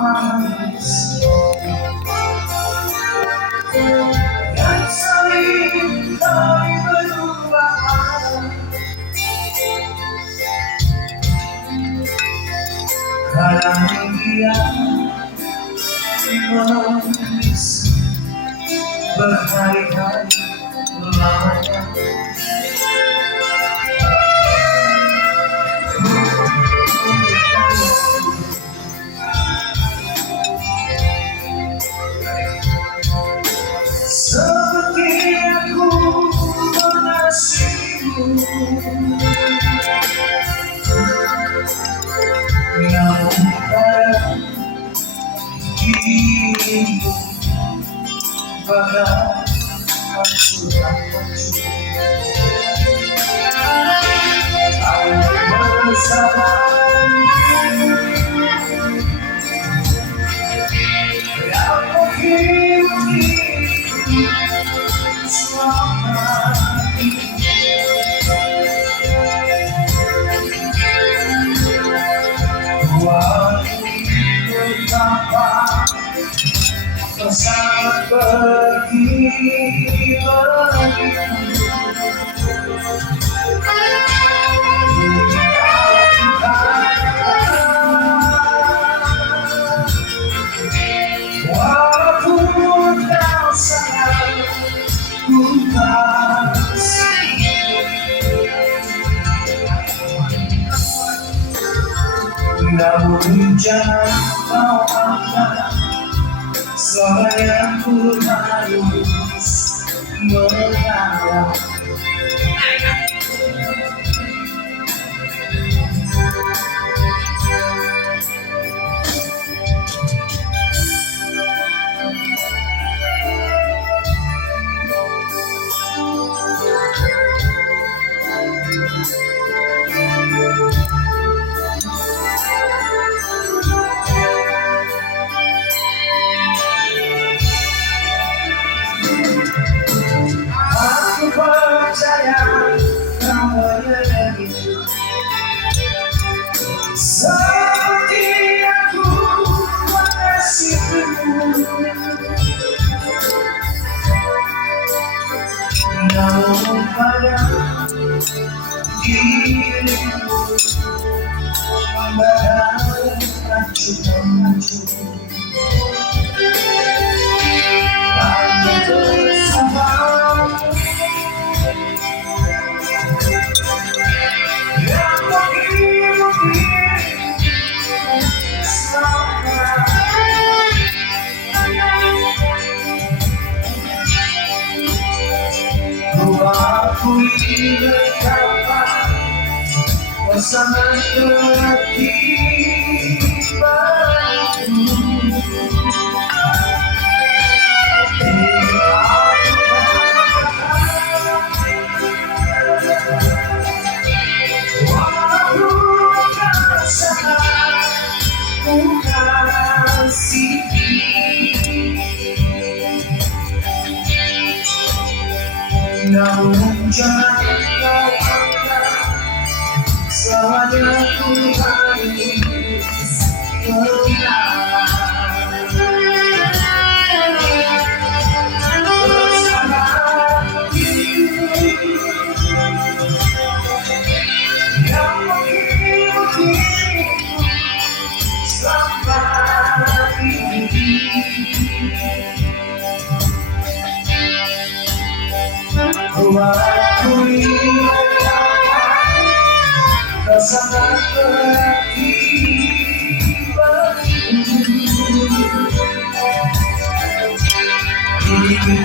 manis yang saling kami berdua. Kadang dia menangis berhari-hari lamanya. Seperti aku mengasihimu, namun pada dirimu bagai hancur-hancur. Aku bersabar yang menghidupi selama ini. Waktu betapa sangat pergi walaupun kau sangat ku kasih, namun jangan kau anggap suara yang ku harus mengalah. Aku percaya kau mengerti seperti aku mengasihimu, namun pada dirimu bagai hancur-hancur. Aku bersabar yang menghidupi selama ku akui betapa kau sangat berarti bagiku. Namun jangan kau anggap semuanya ku harus mengalah. Bersabar yang menghidupi selama ini. Ku akui betapa kau sangat berarti bagiku. Ini